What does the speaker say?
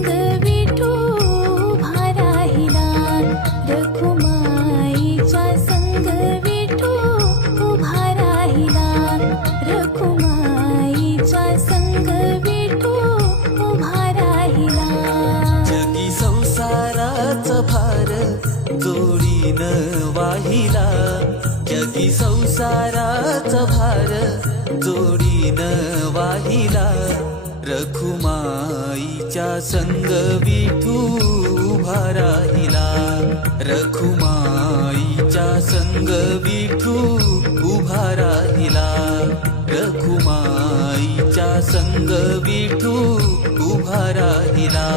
संग विठू उभा राहिला रखुमाईच्या संग विठू उभा राहिला रखुमाईच्या संग विठू उभा राहिला जगी संसाराचा भार जोडीनं वाहिला जगी संसाराचा भार जोडीनं वाहिला रखुमाईच्या संग विठू उभा राहिला रखुमाईच्या संग विठू उभा राहिला रखुमाईच्या संग विठू उभा राहिला